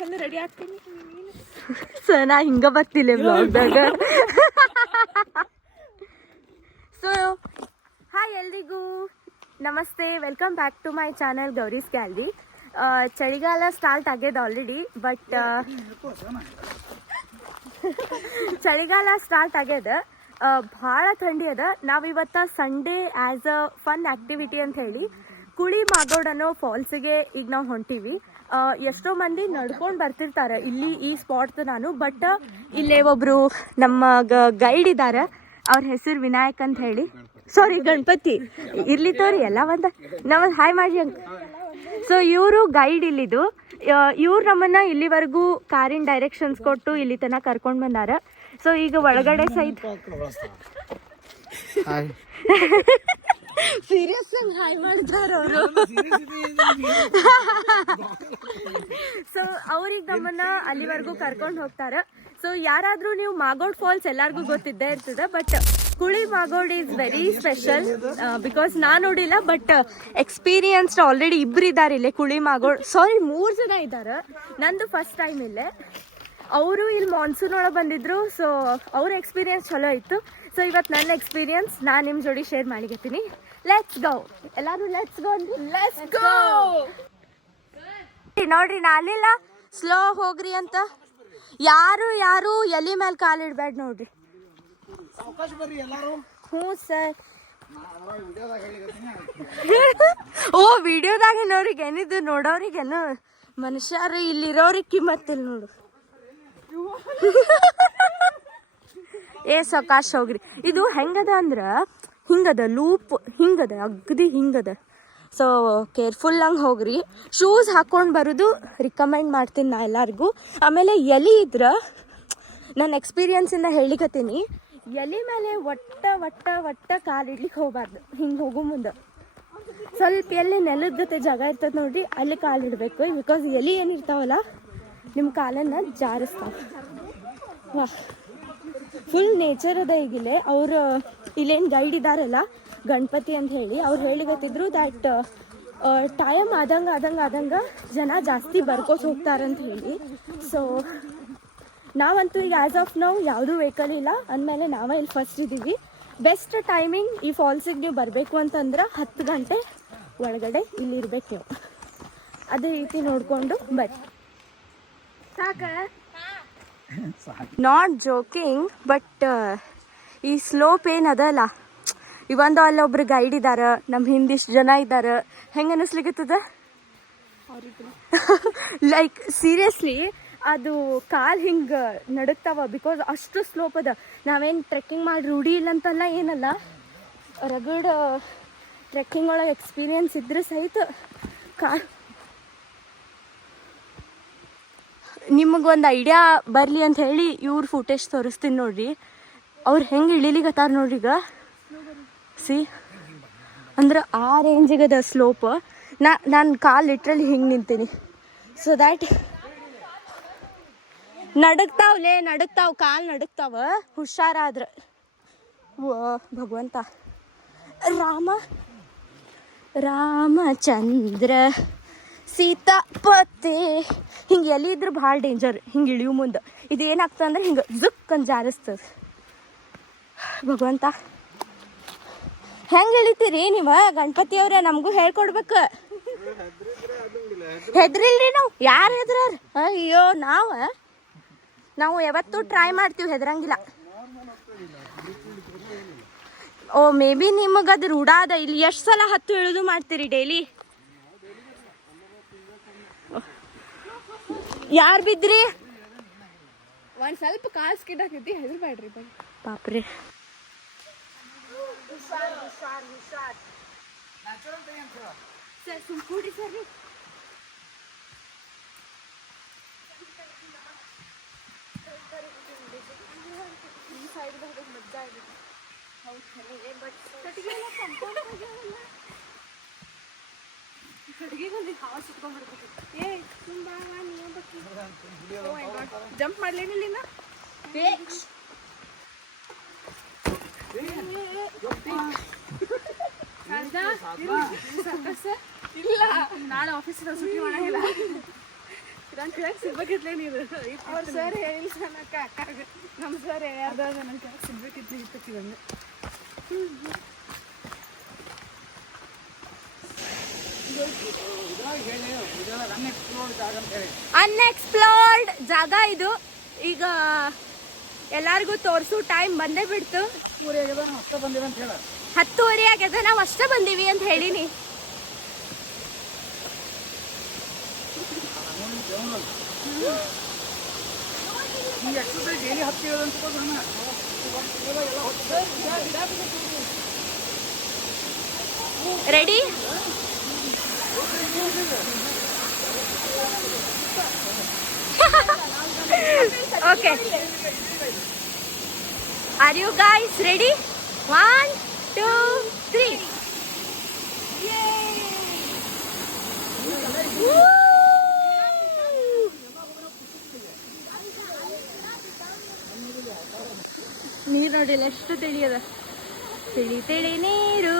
ಚಂದ ರೆಡಿ ಆಗ್ತೀನಿ ಸರ್ ನಾ ಹಿಂಗ ಬರ್ತಿಲ್ಲ ಬ್ಲಾಗ್ದಾಗ. ಸೊ ಹಾಯ್ ಎಲ್ರಿಗೂ ನಮಸ್ತೆ, welcome back to my channel Gauri's gallery. ಚಳಿಗಾಲ ಸ್ಟಾರ್ಟ್ ಆಗ್ಯದ ಆಲ್ರೆಡಿ, ಬಟ್ ಚಳಿಗಾಲ ಸ್ಟಾರ್ಟ್ ಆಗ್ಯದ, ಭಾಳ ಥಂಡಿ ಅದ. ನಾವಿವತ್ತು Sunday as a fun activity ಅಂತ ಹೇಳಿ ಕುಳಿ ಮಾಗೋಡ್ ಅನ್ನೋ ಫಾಲ್ಸಿಗೆ ಈಗ ನಾವು ಹೊಂಟೀವಿ. ಎಷ್ಟೋ ಮಂದಿ ನಡ್ಕೊಂಡು ಬರ್ತಿರ್ತಾರೆ ಇಲ್ಲಿ ಈ ಸ್ಪಾಟ್ ನಾನು, ಬಟ್ ಇಲ್ಲೇ ಒಬ್ರು ನಮ್ಮ ಗೈಡ್ ಇದ್ದಾರೆ, ಅವ್ರ ಹೆಸರು ವಿನಾಯಕ್ ಅಂತ ಹೇಳಿ, ಸಾರಿ ಗಣಪತಿ ಇರ್ಲಿ ತೋರಿ ಎಲ್ಲ ಬಂದ ನಮ್ಮ ಹಾಯ್ ಮಾಡಿ ಅಂಕ. ಸೊ ಇವರು ಗೈಡ್ ಇಲ್ಲಿದ್ದು, ಇವ್ರು ನಮ್ಮನ್ನ ಇಲ್ಲಿವರೆಗೂ ಕಾರಿನ ಡೈರೆಕ್ಷನ್ಸ್ ಕೊಟ್ಟು ಇಲ್ಲಿ ತನಕ ಕರ್ಕೊಂಡು ಬಂದಾರ. ಸೊ ಈಗ ಒಳಗಡೆ ಸಹಿತ ಸೀರಿಯಸ್ ಆಗಿ ಹಾಯ್ ಮಾಡ್ತಾರ ಅವರು. ಸೊ ಅವ್ರಿಗೆ ನಮ್ಮನ್ನ ಅಲ್ಲಿವರೆಗೂ ಕರ್ಕೊಂಡು ಹೋಗ್ತಾರ. ಸೊ ಯಾರಾದ್ರೂ ನೀವು ಮಾಗೋಡ್ ಫಾಲ್ಸ್ ಎಲ್ಲಾರ್ಗೂ ಗೊತ್ತಿದ್ದೇ ಇರ್ತದೆ, ಬಟ್ ಕುಳಿ Magod is very special because ನಾ ನೋಡಿಲ್ಲ, ಬಟ್ ಎಕ್ಸ್ಪೀರಿಯನ್ಸ್ಡ್ ಆಲ್ರೆಡಿ ಇಬ್ರು ಇದ್ದಾರೆ ಇಲ್ಲೇ ಕುಳಿ ಮಾಗೋಡ್. ಸಾರಿ 3 ಜನ ಇದ್ದಾರೆ, ನಂದು ಫಸ್ಟ್ ಟೈಮ್ ಇಲ್ಲೇ. ಅವರು ಇಲ್ಲಿ ಮಾನ್ಸೂನ್ ಒಳಗೆ ಬಂದಿದ್ರು, ಸೊ ಅವ್ರ ಎಕ್ಸ್ಪೀರಿಯನ್ಸ್ ಚಲೋ ಇತ್ತು. ಸೊ ಇವತ್ತು ನನ್ನ ಎಕ್ಸ್ಪೀರಿಯನ್ಸ್ ನಾನು ನಿಮ್ಮ ಜೋಡಿ ಶೇರ್ ಮಾಡಿಕತ್ತೀನಿ. ಲೆಟ್ಸ್ ಗೋ ಎಲ್ಲರೂ, ಲೆಟ್ಸ್ ಗೋ ಲೆಟ್ಸ್ ಗೋ. ನೋಡ್ರಿ ನಾನಿಲ್ಲ ಸ್ಲೋ ಹೋಗ್ರಿ ಅಂತ, ಯಾರು ಎಲಿ ಮೇಲೆ ಕಾಲಿಡ್ಬೇಡ ನೋಡ್ರಿ. ಹ್ಞೂ ಸರ್. ಓ ವಿಡಿಯೋದಾಗ ಏನೋರಿಗೆ ಏನಿದು ನೋಡೋರಿಗೇನು ಮನುಷ್ಯರು, ಇಲ್ಲಿರೋರಿಗೆ ಕಿಮ್ಮತ್ತಿಲ್ಲ ನೋಡು. ಏ ಸಕಾಶ್ ಹೋಗ್ರಿ. ಇದು ಹೆಂಗದ ಅಂದ್ರೆ ಹಿಂಗದ ಲೂಪ್, ಹಿಂಗದ ಅಗ್ದಿ ಹಿಂಗದ. ಸೊ ಕೇರ್ಫುಲ್ ಹಂಗೆ ಹೋಗ್ರಿ. ಶೂಸ್ ಹಾಕ್ಕೊಂಡು ಬರೋದು ರಿಕಮೆಂಡ್ ಮಾಡ್ತೀನಿ ನಾ ಎಲ್ಲರಿಗೂ. ಆಮೇಲೆ ಎಲೆ ಇದ್ರೆ ನನ್ನ ಎಕ್ಸ್ಪೀರಿಯನ್ಸಿಂದ ಹೇಳಿಕತ್ತೀನಿ, ಎಲೆ ಮೇಲೆ ಒಟ್ಟ ಕಾಲಿಡ್ಲಿಕ್ಕೆ ಹೋಗ್ಬಾರ್ದು. ಹಿಂಗೆ ಹೋಗೋ ಮುಂದೆ ಸ್ವಲ್ಪ ಎಲ್ಲಿ ನೆಲದ ಜೊತೆ ಜಾಗ ಇರ್ತದೆ ನೋಡ್ರಿ, ಅಲ್ಲಿ ಕಾಲಿಡಬೇಕು. ಬಿಕಾಸ್ ಎಲೆ ಏನಿರ್ತಾವಲ್ಲ ನಿಮ್ಮ ಕಾಲನ್ನು ಜಾರಿಸ್ತಾವೆ. ವಾ ಫುಲ್ ನೇಚರ್ ಅದ ಈಗಿಲ್ಲೇ. ಅವರು ಇಲ್ಲೇನು ಗೈಡ್ ಇದ್ದಾರಲ್ಲ ಗಣಪತಿ ಅಂತ ಹೇಳಿ, ಅವ್ರು ಹೇಳಿಗತ್ತಿದ್ರು ದ್ಯಾಟ್ ಟೈಮ್ ಆದಂಗೆ ಜನ ಜಾಸ್ತಿ ಬರ್ಕೋತ ಹೋಗ್ತಾರಂತ ಹೇಳಿ. ಸೊ ನಾವಂತೂ ಈಗ ಆ್ಯಸ್ ಆಫ್ ನಾವು ಯಾವುದೂ ವೆಹಿಕಲ್ ಇಲ್ಲ ಅಂದಮೇಲೆ ನಾವೇ ಇಲ್ಲಿ ಫಸ್ಟ್ ಇದ್ದೀವಿ. ಬೆಸ್ಟ್ ಟೈಮಿಂಗ್ ಈ ಫಾಲ್ಸಿಗೆ ನೀವು ಬರಬೇಕು ಅಂತಂದ್ರೆ 10 ಗಂಟೆ ಒಳಗಡೆ ಇಲ್ಲಿ ಇರ್ಬೇಕು ನೀವು. ಅದೇ ರೀತಿ ನೋಡಿಕೊಂಡು ಬರ್ರಿ. ಸಾಕ ನಾಟ್ ಜೋಕಿಂಗ್, ಬಟ್ ಈ ಸ್ಲೋಪ್ ಏನದಲ್ಲ, ಇವಂದು ಅಲ್ಲೊಬ್ರು ಗೈಡ್ ಇದ್ದಾರೆ, ನಮ್ಮ ಹಿಂದಿಷ್ಟು ಜನ ಇದ್ದಾರೆ. ಹೆಂಗೆ ಅನ್ನಿಸ್ಲಿಕ್ಕತ್ತದ ಲೈಕ್ ಸೀರಿಯಸ್ಲಿ ಅದು ಕಾಲು ಹಿಂಗೆ ನಡುಕ್ತಾವ, ಬಿಕಾಸ್ ಅಷ್ಟು ಸ್ಲೋಪ್ ಅದ. ನಾವೇನು ಟ್ರೆಕ್ಕಿಂಗ್ ಮಾಡಿ ರೂಢಿ ಇಲ್ಲ ಅಂತಲ್ಲ, ಏನಲ್ಲ, ರಗಡ್ ಟ್ರೆಕ್ಕಿಂಗ್ ಒಳಗೆ ಎಕ್ಸ್ಪೀರಿಯನ್ಸ್ ಇದ್ರೆ ಸಹಿತ ನಿಮಗೊಂದು ಐಡಿಯಾ ಬರಲಿ ಅಂತ ಹೇಳಿ ಇವ್ರ ಫುಟೇಜ್ ತೋರಿಸ್ತೀನಿ ನೋಡ್ರಿ. ಅವ್ರು ಹೆಂಗೆ ಇಳಿಲಿಗತ್ತಾರ ನೋಡ್ರಿ. ಈಗ ಸಿ ಅಂದ್ರೆ ಆ ರೇಂಜಿಗದ ಸ್ಲೋಪ್. ನಾನು ಕಾಲು ಲಿಟ್ರಲಿ ಹಿಂಗೆ ನಿಂತೀನಿ. ಸೊ ದ್ಯಾಟ್ ನಡುಕ್ತಾವ್ ಕಾಲು ನಡುಕ್ತಾವ, ಹುಷಾರಾದ್ರೆ. ಭಗವಂತ ರಾಮಚಂದ್ರ ಸೀತಾಪತಿ ಹಿಂಗೆ ಎಲ್ಲಿದ್ರು ಭಾಳ ಡೇಂಜರ್. ಹಿಂಗೆ ಇಳಿಯೋ ಮುಂದೆ ಇದು ಏನಾಗ್ತದೆ ಅಂದ್ರೆ ಹಿಂಗೆ ಜುಕ್ ಅಂತ ಜಾರಿಸ್ತದೆ. ಭಗವಂತ ಹೆಂಗೆ ಇಳಿತೀರಿ ನೀವು ಗಣಪತಿ ಅವ್ರೆ? ನಮಗೂ ಹೇಳ್ಕೊಡ್ಬೇಕು. ಹೆದ್ರಿಲ್ರಿ ನಾವು, ಯಾರು ಹೆದ್ರಾರ? ಅಯ್ಯೋ ನಾವು ಯಾವತ್ತೂ ಟ್ರೈ ಮಾಡ್ತೀವಿ, ಹೆದರಂಗಿಲ್ಲ. ಓ ಮೇ ಬಿ ನಿಮಗೆ ಅದು ರೂಢ ಅದ. ಇಲ್ಲಿ ಎಷ್ಟು ಸಲ ಹತ್ತು ಇಳಿದು ಮಾಡ್ತೀರಿ ಡೈಲಿ? ಯಾರು ಬಿದ್ರಿ? ಒಂದು ಸ್ವಲ್ಪ ಕಾಲು ಸ್ಕಿಡ್ ಹಾಕೈತಿ, ಹೆದರ್ಬೇಡ್ರಿ ಪಾಪ್ರಿ. ಸರ್ ಸುಮ್ಕೂಡಿ ಸರ್. ಈ ಸೈಡ್ ಮಜ್ಜಾ ಆಗಿದೆ. ಹೌದು ಖರೆ, ಬಟ್ ಕಟ್ಟಿಗೆಲ್ಲ ಕಂಪೌಂಡ್ ಆಗ್ಯಾವಲ್ಲ, ಕಟ್ಟಿಗೆ ಬಂದು ಹಾವು ಸುತ್ಕೊಂಡ್ಬಿಡ್ಬೇಕು. ಜಂಪ್ ಮಾಡ್ಲೇನಿಲ್ಲ ಇಲ್ಲ, ನಾಳೆ ಆಫೀಸಿಂದ ಸುಟ್ಟಿ ಮಾಡಂಗಿಲ್ಲ. ನಂಗೆ ಕೆಳಗೆ ಸಿಗ್ಬೇಕಿತ್ಲೇ ನೀರು ಅವ್ರು ಸರ್ ಹೇಳಿಲ್ಲ ಸಣ್ಣಕ್ಕ ಅಕ್ಕಾಗ ನಮ್ಮ ಸರ್ ಹೇಳ್ಯಾರ್ದಾಗ ನಂಗೆ ಕೆಳಗೆ ಸಿಗ್ಬೇಕಿತ್ತು ಇಪ್ಪತ್ತಿದಂಗೆ ಅನ್ಎಕ್ಸ್ಪ್ಲೋರ್ಡ್ ಜಾಗ ಇದು. ಈಗ ಎಲ್ಲಾರ್ಗು ತೋರ್ಸು ಟೈಮ್ ಬಂದೇ ಬಿಡ್ತು. 10:30 ಆಗ್ಯದ, ನಾವು ಅಷ್ಟೇ ಬಂದೀವಿ ಅಂತ ಹೇಳಿನಿ. Ready? Okay. Are you guys ready? 1, 2, 3. Yay! Woo! ನೀರು ನೋಡಿಲ್ಲ ಎಷ್ಟು ತಿಳಿಯದ, ತಿಳಿ ತಿಳಿ ನೀರು.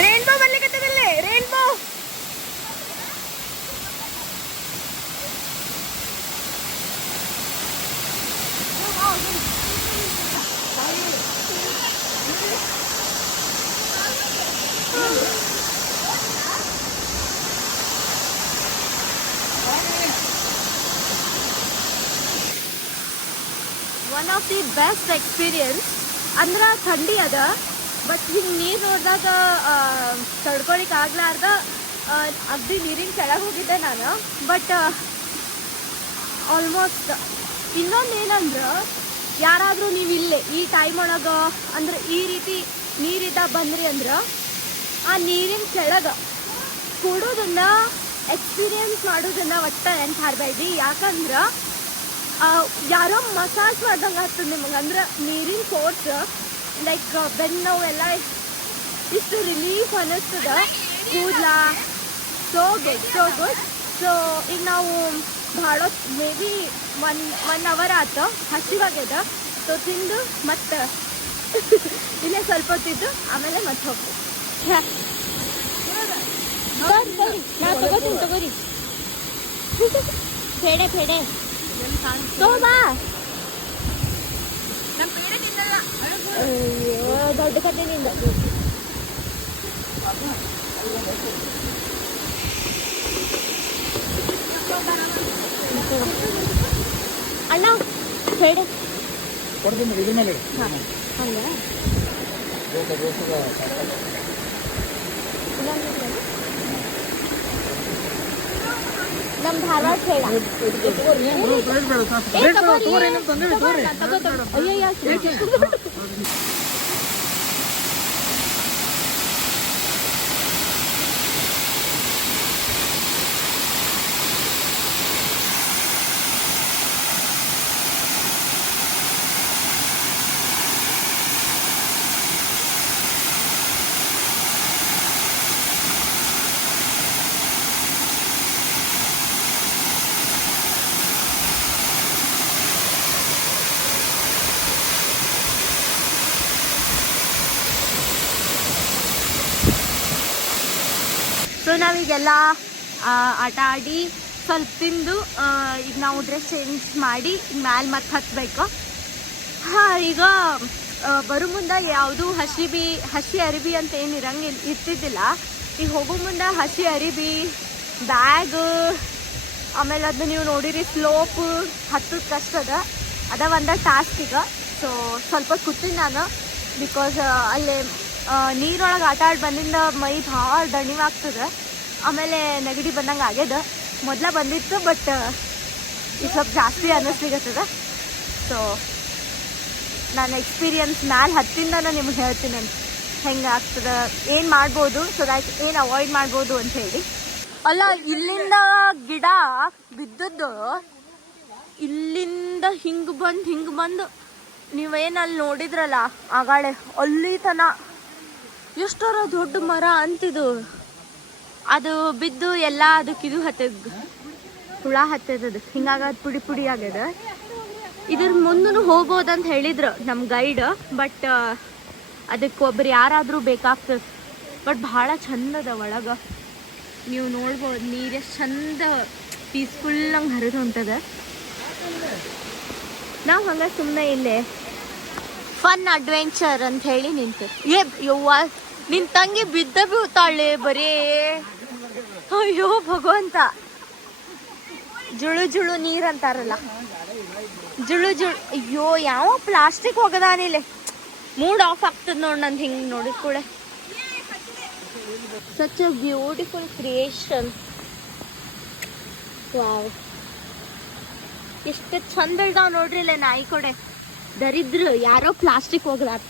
ರೇನ್ಬೋ ಬರ್ಲಿಕ್ಕತ್ತದಲ್ಲೇ, rainbow. One of the best experience. ಅಂದ್ರೆ ಥಂಡಿ ಅದ, ಬಟ್ ಹಿಂಗೆ ನೀರು ನೋಡಿದಾಗ ತಡ್ಕೊಳಿಕ್ಕೆ ಆಗ್ಲಾರ್ದ ಅಗ್ದಿ ನೀರಿನ ಕೆಳಗೆ ಹೋಗಿದ್ದೆ ನಾನು. ಬಟ್ ಆಲ್ಮೋಸ್ಟ್ ಇನ್ನೊಂದು ಏನಂದ್ರೆ, ಯಾರಾದರೂ ನೀವು ಇಲ್ಲೇ ಈ ಟೈಮ್ ಒಳಗೆ ಅಂದ್ರೆ ಈ ರೀತಿ ನೀರಿದ್ದ ಬಂದ್ರಿ ಅಂದ್ರೆ ಆ ನೀರಿನ ಕೆಳಗೆ ಕೂಡೋದನ್ನ ಎಕ್ಸ್ಪೀರಿಯನ್ಸ್ ಮಾಡೋದನ್ನ ಒಟ್ಟ ನೆನ್ಪು ಹಾರಬೇಡಿ. ಯಾಕಂದ್ರೆ ಯಾರೋ ಮಸಾಜ್ ಮಾಡ್ದಂಗೆ ಆಗ್ತದೆ ನಿಮಗೆ. ಅಂದ್ರೆ ನೀರಿನ ಫೋರ್ಸ್ ಲೈಕ್ ಬೆನ್ನು ನೋವು ಎಲ್ಲ ಇಷ್ಟು ರಿಲೀಫ್ ಅನ್ನಿಸ್ತದ ಕೂದಲ. So good. ಸೊ ಈಗ ನಾವು ಭಾಳ ಮೇ ಬಿ ಒನ್ ಅವರ್ ಆಯ್ತು, ಹಸಿವಾಗ್ಯದ. ಸೊ ತಿಂದು ಮತ್ತೆ ಇನ್ನೇ ಸ್ವಲ್ಪ ಹೊತ್ತಿದ್ದು ಆಮೇಲೆ ಮತ್ತೆ ಹೋಗ್ತೀವಿ. ನಾ ತಗೋರಿ ಫೇಡೆ ತಗೋಬಾ. ಅಯ್ಯೋ ದೊಡ್ಡ ಕತೆ ನಿಂದ. ಅಣ್ಣ ಬೇಡ ನಮ್ ಧಾರವಾಡ ಬೇಡ. ಸೊ ನಾವೀಗೆಲ್ಲ ಆಟ ಆಡಿ ಸ್ವಲ್ಪ ತಿಂದು ಈಗ ನಾವು ಡ್ರೆಸ್ ಚೇಂಜ್ ಮಾಡಿ ಮ್ಯಾಲೆ ಮತ್ತೆ ಹತ್ಬೇಕು. ಈಗ ಬರೋ ಮುಂದೆ ಯಾವುದು ಹಸಿ ಅರಿಬಿ ಅಂತ ಏನು ಇರ್ತಿದ್ದಿಲ್ಲ. ಈಗ ಹೋಗೋ ಮುಂದೆ ಹಸಿ ಅರಿಬಿ, ಬ್ಯಾಗ್, ಆಮೇಲೆ ಅದನ್ನ ನೀವು ನೋಡಿರಿ ಸ್ಲೋಪ್ ಹತ್ತದ ಕಷ್ಟ ಅದ ಒಂದು ಟಾಸ್ಕ್ ಈಗ. ಸೊ ಸ್ವಲ್ಪ ಕೂತೀನಿ ನಾನು, ಬಿಕಾಸ್ ಅಲ್ಲಿ ನೀರೊಳಗೆ ಆಟ ಆಡಿ ಬಂದಿಂದ ಮೈ ಭಾಳ ದಣಿವಾಗ್ತದೆ. ಆಮೇಲೆ ನೆಗಡಿ ಬಂದಂಗೆ ಆಗ್ಯದ. ಮೊದಲ ಬಂದಿತ್ತು, ಬಟ್ ಈಗ ಸ್ವಲ್ಪ ಜಾಸ್ತಿ ಅನ್ನಿಸ್ಲಿಕ್ಕತ್ತದ. ಸೊ ನಾನು ಎಕ್ಸ್ಪೀರಿಯನ್ಸ್ ಮ್ಯಾಲೆ ಹತ್ತಿಂದ ನಿಮ್ಗೆ ಹೇಳ್ತೀನಿ ನಾನು ಹೆಂಗೆ ಆಗ್ತದೆ, ಏನು ಮಾಡ್ಬೋದು, ಸೊ ದ್ಯಾಟ್ ಏನು ಅವಾಯ್ಡ್ ಮಾಡ್ಬೋದು ಅಂತ ಹೇಳಿ. ಅಲ್ಲ, ಇಲ್ಲಿಂದ ಗಿಡ ಬಿದ್ದದ್ದು ಇಲ್ಲಿಂದ ಹಿಂಗೆ ಬಂದು ನೀವೇನು ಅಲ್ಲಿ ನೋಡಿದ್ರಲ್ಲ ಆಗಾಳೆ ಅಲ್ಲಿ ತನ ಎಷ್ಟರ ದೊಡ್ಡ ಮರ ಅಂತಿದು, ಅದು ಬಿದ್ದು ಎಲ್ಲ ಅದಕ್ಕೆ ಇದು ಹತ್ತದ ಹುಳ ಹತ್ತದ, ಹಿಂಗಾಗ ಪುಡಿ ಪುಡಿ ಆಗ್ಯದ. ಇದ್ರ ಮುಂದೂ ಹೋಗ್ಬೋದಂತ ಹೇಳಿದ್ರು ನಮ್ಮ ಗೈಡ್, ಬಟ್ ಅದಕ್ಕೆ ಒಬ್ರು ಯಾರಾದರೂ ಬೇಕಾಗ್ತದೆ. ಬಟ್ ಭಾಳ ಚಂದ ಅದ ಒಳಗೆ, ನೀವು ನೋಡ್ಬೋದು ನೀರು ಎಷ್ಟು ಚಂದ ಪೀಸ್ಫುಲ್ಲಂಗೆ ಹರಿದು ಹೊಂಟದ. ನಾವು ಹಂಗೆ ಸುಮ್ಮನೆ ಇಲ್ಲೇ ಫನ್ ಅಡ್ವೆಂಚರ್ ಅಂತ ಹೇಳಿ ನಿಂತು ಯವ್ವ ನಿನ್ನ ತಂಗಿ ಬಿದ್ದ ಬೀಳ್ತಾಳೆ ಬರೇ. ಅಯ್ಯೋ ಭಗವಂತ, ಜುಳು ಜುಳು ನೀರು ಅಂತಾರಲ್ಲ, ಜುಳು ಜುಳು. ಅಯ್ಯೋ ಯಾವ ಪ್ಲಾಸ್ಟಿಕ್ ಒಗದಾನಿಲ್ಲ, ಮೂಡ್ ಆಫ್ ಆಗ್ತದೆ ನೋಡಿ ನಂದು ಹಿಂಗೆ ನೋಡಿದ ಕೂಡ. Such a beautiful creation. Wow, ಎಷ್ಟು ಚಂದ ಬೆಳ್ದಾವ್ ನೋಡ್ರಿ ಇಲ್ಲ ನಾಯಿ ಕೊಡೆ. ದರಿದ್ರ ಯಾರೋ ಪ್ಲಾಸ್ಟಿಕ್ ಹೋಗ್ಲಾರ.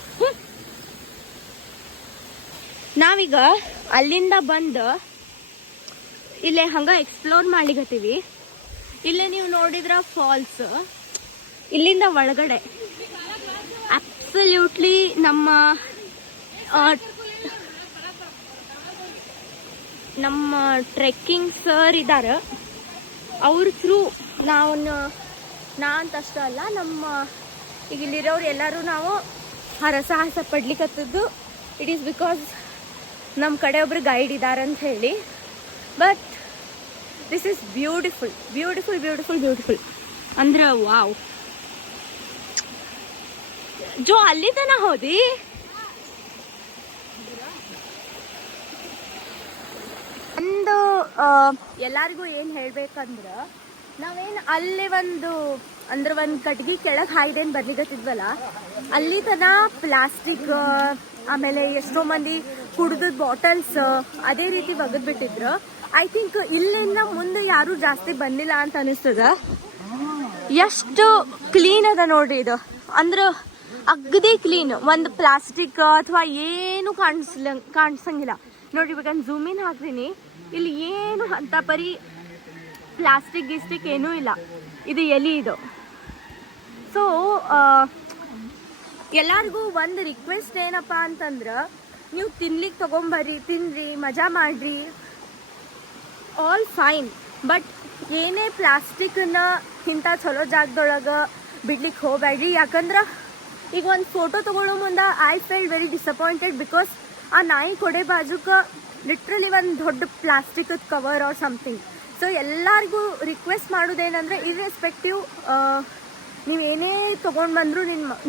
ನಾವೀಗ ಅಲ್ಲಿಂದ ಬಂದು ಇಲ್ಲೇ ಹಂಗ ಎಕ್ಸ್ಪ್ಲೋರ್ ಮಾಡ್ಲಿಕತ್ತೀವಿ. ಇಲ್ಲೇ ನೀವು ನೋಡಿದ್ರ ಫಾಲ್ಸ್, ಇಲ್ಲಿಂದ ಒಳಗಡೆ ಅಬ್ಸಲ್ಯೂಟ್ಲಿ ನಮ್ಮ ಟ್ರೆಕ್ಕಿಂಗ್ ಸರ್ ಇದ್ದಾರೆ, ಅವ್ರ ಥ್ರೂ ನಾ ಅಂತಷ್ಟೇ ಅಲ್ಲ, ನಮ್ಮ ಈಗ ಇಲ್ಲಿರೋರು ಎಲ್ಲರೂ ನಾವು ಹರಸಾಹಸ ಪಡ್ಲಿಕ್ಕತ್ತದ್ದು ಇಟ್ ಈಸ್ ಬಿಕಾಸ್ ನಮ್ಮ ಕಡೆ ಒಬ್ರು ಗೈಡ್ ಇದ್ದಾರೆ ಅಂತ ಹೇಳಿ. But this is beautiful beautiful beautiful beautiful ಅಂದ್ರೆ ವಾವ್. ಜೋ ಅಲ್ಲಿ ತನ ಹೋದಿ ಒಂದು ಎಲ್ಲರಿಗೂ ಏನು ಹೇಳ್ಬೇಕಂದ್ರೆ, ನಾವೇನು ಅಲ್ಲಿ ಒಂದು ಕಟ್ಗಿ ಕೆಳಗೆ ಹಾಯ್ದೇನು ಬರ್ಲಿಕತ್ತಿದ್ವಲ್ಲ, ಅಲ್ಲಿ ತನ ಪ್ಲಾಸ್ಟಿಕ್, ಆಮೇಲೆ ಎಷ್ಟೋ ಮಂದಿ ಕುಡ್ದ ಬಾಟಲ್ಸ್ ಅದೇ ರೀತಿ ಒಗದ್ಬಿಟ್ಟಿದ್ರು. ಐ ಥಿಂಕ್ ಇಲ್ಲಿಂದ ಮುಂದೆ ಯಾರು ಜಾಸ್ತಿ ಬಂದಿಲ್ಲ ಅಂತ ಅನಿಸ್ತದ. ಎಷ್ಟು ಕ್ಲೀನ್ ಅದ ನೋಡ್ರಿ ಇದು, ಅಂದ್ರೆ ಅಗದಿ ಕ್ಲೀನ್. ಒಂದು ಪ್ಲಾಸ್ಟಿಕ್ ಅಥವಾ ಏನು ಕಾಣಿಸಂಗಿಲ್ಲ ನೋಡ್ರಿ. ಬೇಕಂದ್ರೆ ಝೂಮ್ ಇನ್ ಹಾಕ್ತೀನಿ, ಇಲ್ಲಿ ಏನು ಅಂತ ಪರಿ ಪ್ಲಾಸ್ಟಿಕ್ ಗಿಸ್ಟಿಕ್ ಏನೂ ಇಲ್ಲ. ಇದು ಎಲಿ ಇದು. ಸೊ ಎಲ್ಲರಿಗೂ ಒಂದು ರಿಕ್ವೆಸ್ಟ್ ಏನಪ್ಪ ಅಂತಂದ್ರೆ, ನೀವು ತಿನ್ಲಿಕ್ಕೆ ತೊಗೊಂಬರ್ರಿ, ತಿನ್ನಿರಿ, ಮಜಾ ಮಾಡಿರಿ, ಆಲ್ ಫೈನ್. ಬಟ್ ಏನೇ ಪ್ಲಾಸ್ಟಿಕ್ನ ಇಂಥ ಚಲೋ ಜಾಗದೊಳಗೆ ಬಿಡ್ಲಿಕ್ಕೆ ಹೋಗ್ಬೇಡ್ರಿ. ಯಾಕಂದ್ರೆ ಈಗ ಒಂದು ಫೋಟೋ ತೊಗೊಳ್ಳೋ ಮುಂದೆ I felt very disappointed, because ಆ ನಾಯಿ ಕೊಡೆ ಬಾಜುಕ ಲಿಟ್ರಲಿ ಒಂದು ದೊಡ್ಡ plastic cover or something. So ಎಲ್ಲರಿಗೂ ರಿಕ್ವೆಸ್ಟ್ ಮಾಡೋದೇನೆಂದರೆ, ಇರ್ರೆಸ್ಪೆಕ್ಟಿವ್ ನೀವೇನೇ ತೊಗೊಂಡು ಬಂದರೂ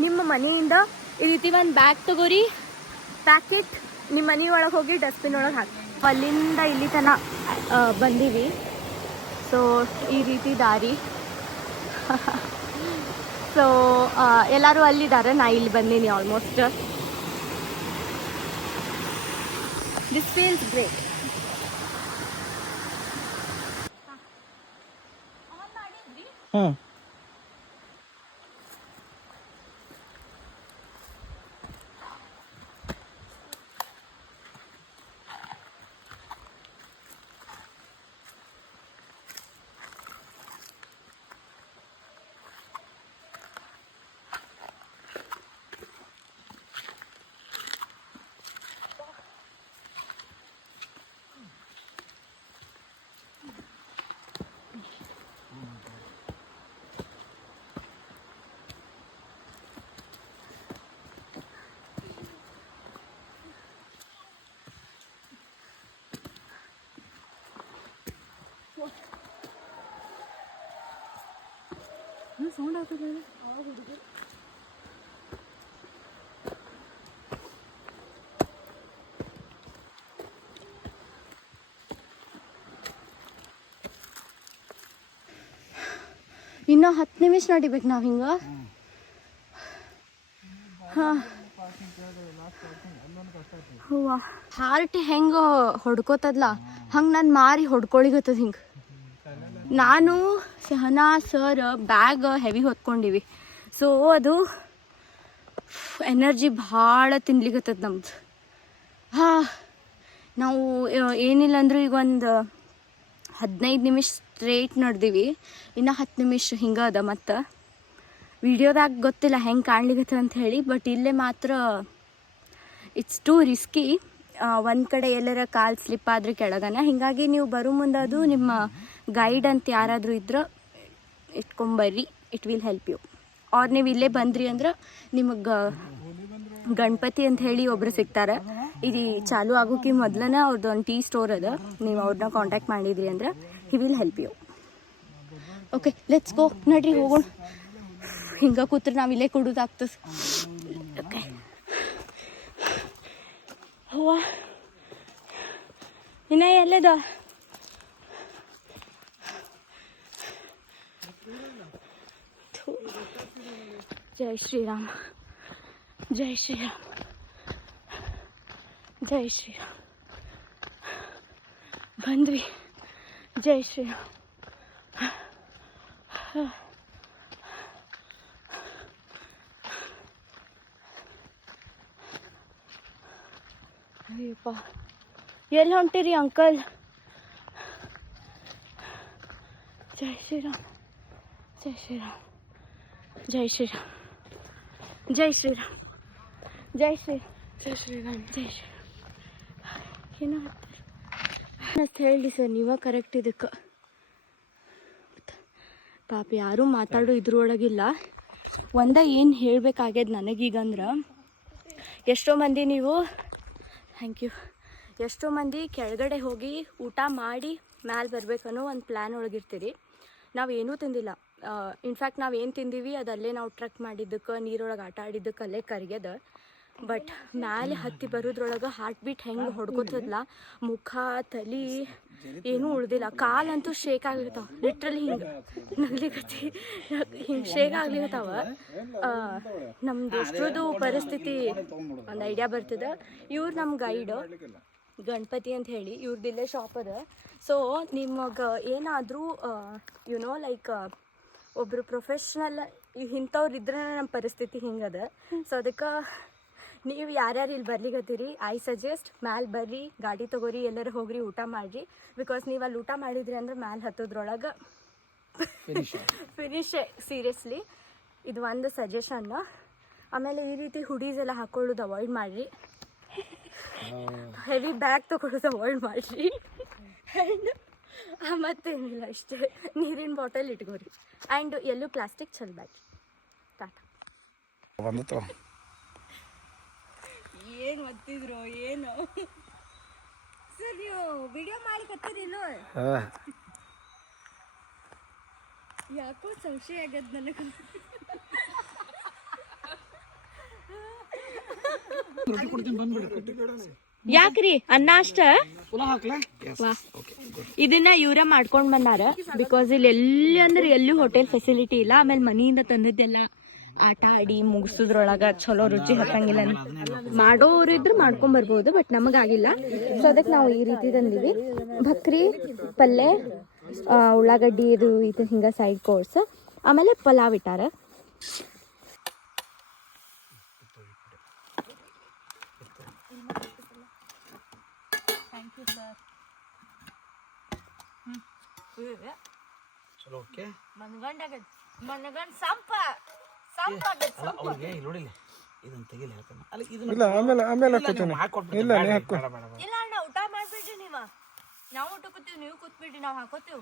ನಿಮ್ಮ ಮನೆಯಿಂದ ಈ ರೀತಿ ಒಂದು ಬ್ಯಾಗ್ ತೊಗೋರಿ, ಪ್ಯಾಕೆಟ್ ನಿಮ್ಮ ಮನೆ ಒಳಗೆ ಹೋಗಿ ಡಸ್ಟ್ಬಿನ್ ಒಳಗೆ ಹಾಕಿ. ಅಲ್ಲಿಂದ ಇಲ್ಲಿ ತನಕ ಬಂದೀವಿ. ಸೊ ಈ ರೀತಿ ದಾರಿ. ಸೊ ಎಲ್ಲರೂ ಅಲ್ಲಿದ್ದಾರೆ, ನಾ ಇಲ್ಲಿ ಬಂದೀನಿ ಆಲ್ಮೋಸ್ಟ್. This feels great. ಹಾಂ ಸೌಂಡ್ ಆಗ್ತದೆ. ಇನ್ನೂ 10 ನಿಮಿಷ ನಡಿಬೇಕು ನಾವು ಹಿಂಗೆ. ಹಾಂ, ಹೂವ ಹಾರ್ಟ್ ಹೆಂಗೆ ಹೊಡ್ಕೋತದ್ಲ ಹಂಗೆ ನಾನು ಮಾರಿ ಹೊಡ್ಕೊಳಿಗತ್ತದ ಹಿಂಗೆ. ನಾನು ಸಹನಾ ಸರ್ ಬ್ಯಾಗ್ ಹೆವಿ ಹೊತ್ಕೊಂಡಿವಿ. ಸೊ ಅದು ಎನರ್ಜಿ ಭಾಳ ತಿನ್ಲಿಕತ್ತದ ನಮ್ದು. ಹಾಂ, ನಾವು ಏನಿಲ್ಲ ಅಂದರೂ ಈಗ ಒಂದು 15 ನಿಮಿಷ ಸ್ಟ್ರೇಟ್ ನಡೆದೀವಿ. ಇನ್ನು 10 ನಿಮಿಷ ಹಿಂಗೆ ಅದ. ಮತ್ತು ವಿಡಿಯೋದಾಗ ಗೊತ್ತಿಲ್ಲ ಹೆಂಗೆ ಕಾಣ್ಲಿಕತ್ತ ಅಂತ ಹೇಳಿ, ಬಟ್ ಇಲ್ಲೇ ಮಾತ್ರ ಇಟ್ಸ್ ಟೂ ರಿಸ್ಕಿ. ಒಂದು ಕಡೆ ಎಲ್ಲರ ಕಾಲು ಸ್ಲಿಪ್ ಆದರೆ ಕೆಳಗನ. ಹೀಗಾಗಿ ನೀವು ಬರೋ ಮುಂದೆ ಅದು ನಿಮ್ಮ ಗೈಡ್ ಅಂತ ಯಾರಾದರೂ ಇದ್ರೆ ಇಟ್ಕೊಂಬರ್ರಿ, ಇಟ್ ವಿಲ್ ಹೆಲ್ಪ್ ಯು. ಅವ್ರು ನೀವು ಇಲ್ಲೇ ಬಂದ್ರಿ ಅಂದ್ರೆ ನಿಮಗೆ ಗಣಪತಿ ಅಂತ ಹೇಳಿ ಒಬ್ರು ಸಿಗ್ತಾರೆ. ಇದು ಚಾಲು ಆಗೋಕೆ ಮೊದಲನ ಅವ್ರದ್ದು ಒಂದು ಟೀ ಸ್ಟೋರ್ ಅದ. ನೀವು ಅವ್ರನ್ನ ಕಾಂಟ್ಯಾಕ್ಟ್ ಮಾಡಿದ್ರಿ ಅಂದ್ರೆ he will help you. Okay, let's go. ನಡ್ರಿ ಹೋಗೋಣ. ಹಿಂಗೆ ಕೂತ್ರೆ ನಾವು ಇಲ್ಲೇ ಕೊಡೋದಾಗ್ತದೆ. ಓಕೆ, ಹೂವ ಇನ್ನ ಎಲ್ಲದ ಜೈ ಶ್ರೀರಾಮ್, ಜೈ ಶ್ರೀರಾಮ್, ಜೈ ಶ್ರೀರಾಮ್. ಬಂದ್ವಿ. ಜೈ ಶ್ರೀರಾಮ್. ಅಯ್ಯಪ್ಪ, ಎಲ್ಲಿ ಹೊಂಟಿರಿ ಅಂಕಲ್? ಜೈ ಶ್ರೀರಾಮ್, ಜೈ ಶ್ರೀರಾಮ್, ಜೈ ಶ್ರೀರಾಮ್, ಜೈ ಶ್ರೀರಾಮ್, ಜೈ ಶ್ರೀ ಜೈ ಶ್ರೀರಾಮ್, ಜೈ ಶ್ರೀರಾಮ್. ಏನೋ ಅಷ್ಟು ಹೇಳಿ ಸರ್, ನೀವ ಕರೆಕ್ಟ್. ಇದಕ್ಕೆ ಪಾಪ ಯಾರೂ ಮಾತಾಡೋ ಇದ್ರೊಳಗಿಲ್ಲ. ಏನು ಹೇಳಬೇಕಾಗ್ಯದ ನನಗೀಗಂದ್ರೆ, ಎಷ್ಟೋ ಮಂದಿ ನೀವು ಥ್ಯಾಂಕ್ ಯು, ಎಷ್ಟೋ ಮಂದಿ ಕೆಳಗಡೆ ಹೋಗಿ ಊಟ ಮಾಡಿ ಮ್ಯಾಲೆ ಬರ್ಬೇಕನ್ನೋ ಒಂದು ಪ್ಲ್ಯಾನ್ ಒಳಗಿರ್ತೀರಿ. ನಾವು ಏನೂ ತಿಂದಿಲ್ಲ. ಇನ್ಫ್ಯಾಕ್ಟ್ ನಾವು ಏನು ತಿಂದೀವಿ ಅದಲ್ಲೇ ನಾವು ಟ್ರಕ್ ಮಾಡಿದ್ದಕ್ಕೆ, ನೀರೊಳಗೆ ಆಟ ಆಡಿದ್ದಕ್ಕೆ ಅಲ್ಲೇ ಕರಿಗ್ಯದ. ಬಟ್ ಮ್ಯಾಲೆ ಹತ್ತಿ ಬರೋದ್ರೊಳಗೆ ಹಾರ್ಟ್ ಬೀಟ್ ಹೆಂಗೆ ಹೊಡ್ಕೋತದಲ್ಲ, ಮುಖ ತಲೆ ಏನೂ ಉಳ್ದಿಲ್ಲ. ಕಾಲಂತೂ ಶೇಕ್ ಆಗ್ಲಿಕತ್ತಾವ. ಲಿಟ್ರಲಿ ಹಿಂಗೆ ನಗ್ಲಿಕತ್ತಿ ಹಿಂಗೆ ಶೇಕ್ ಆಗ್ಲಿಕತ್ತಾವ. ನಮ್ಮ ದೋಸ್ತ್ರದ್ದು ಪರಿಸ್ಥಿತಿ ಒಂದು ಐಡಿಯಾ ಬರ್ತದೆ. ಇವ್ರು ನಮ್ಮ ಗೈಡ್ ಗಣಪತಿ ಅಂತ ಹೇಳಿ, ಇವ್ರದ್ದಿಲ್ಲೇ ಶಾಪ್ ಅದ. ಸೊ ನಿಮಗೆ ಏನಾದರೂ ಯುನೋ ಲೈಕ್ ಒಬ್ಬರು ಪ್ರೊಫೆಷ್ನಲ್ ಇಂಥವ್ರು ಇದ್ರೆ ನಮ್ಮ ಪರಿಸ್ಥಿತಿ ಹಿಂಗದ. ಸೊ ಅದಕ್ಕೆ ನೀವು ಯಾರ್ಯಾರು ಇಲ್ಲಿ ಬರ್ಲಿಕತ್ತೀರಿ, ಐ ಸಜೆಸ್ಟ್ ಮ್ಯಾಲೆ ಬರ್ರಿ, ಗಾಡಿ ತೊಗೋರಿ, ಎಲ್ಲರೂ ಹೋಗ್ರಿ, ಊಟ ಮಾಡಿರಿ. ಬಿಕಾಸ್ ನೀವು ಅಲ್ಲಿ ಊಟ ಮಾಡಿದ್ರಿ ಅಂದ್ರೆ ಮ್ಯಾಲೆ ಹತ್ತೋದ್ರೊಳಗೆ ಫಿನಿಶೇ. ಸೀರಿಯಸ್ಲಿ ಇದು ಒಂದು ಸಜೆಷನ್. ಆಮೇಲೆ ಈ ರೀತಿ ಹುಡೀಸ್ ಎಲ್ಲ ಹಾಕೊಳ್ಳೋದು ಅವಾಯ್ಡ್ ಮಾಡಿರಿ. ಹೆವಿ ಬ್ಯಾಗ್ ತೊಗೊಳೋದು ಅವಾಯ್ಡ್ ಮಾಡಿರಿ. ಆ್ಯಂಡ್ ಮತ್ತೇನಿಲ್ಲ, ಇಷ್ಟೇ. ನೀರಿನ ಬಾಟಲ್ ಇಟ್ಕೋರಿ. ಆ್ಯಂಡ್ ಎಲ್ಲೂ ಪ್ಲಾಸ್ಟಿಕ್ ಚೆಲ್ಬೇಡ್ರಿ. ಟಾಟಾ. ಏನು ಒತ್ತಿದ್ರು ಏನು ಸರ್? ನೀವು ವಿಡಿಯೋ ಮಾಡಿ ಕತ್ತೀರಿಲ್ಲೋ? ಯಾಕೋ ಸಂಶಯ ಆಗದ್ ನನಗೆ. ಯಾಕ್ರಿ ಅನ್ನ ಅಷ್ಟ ಇದನ್ನ ಇವ್ರ ಮಾಡ್ಕೊಂಡ್ ಬಂದಾರ. ಬಿಕಾಸ್ ಇಲ್ಲಿ ಎಲ್ಲಿ ಅಂದ್ರೆ ಎಲ್ಲೂ ಹೋಟೆಲ್ ಫೆಸಿಲಿಟಿ ಇಲ್ಲ. ಆಮೇಲೆ ಮನೆಯಿಂದ ತಂದದ್ದೆಲ್ಲ ಆಟ ಆಡಿ ಮುಗಿಸೋದ್ರೊಳಗ ಚಲೋ ರುಚಿ ಹತ್ತಂಗಿಲ್ಲ. ಮಾಡೋರು ಇದ್ರು ಮಾಡ್ಕೊಂಡ್ ಬರ್ಬೋದು, ಬಟ್ ನಮಗಾಗಿಲ್ಲ. ಸೊ ಅದಕ್ಕೆ ನಾವು ಈ ರೀತಿ ತಂದೀವಿ. ಭಕ್ರಿ, ಪಲ್ಯ, ಉಳ್ಳಾಗಡ್ಡಿ ಇದು ಹಿಂಗ ಸೈಡ್ ಕೋರ್ಸ್, ಆಮೇಲೆ ಪಲಾವ್ ಇಟ್ಟಾರ. ಮನಗಂಡ್ ಸಂಪ ಇಲ್ಲ ಅಣ್ಣ, ಊಟ ಮಾಡ್ಬಿಡ್ರಿ. ನಾವು ಊಟ ಕೂತೀವಿ, ನೀವು ಕೂತ್ಬಿಡ್ರಿ, ನಾವು ಹಾಕೋತೀವಿ.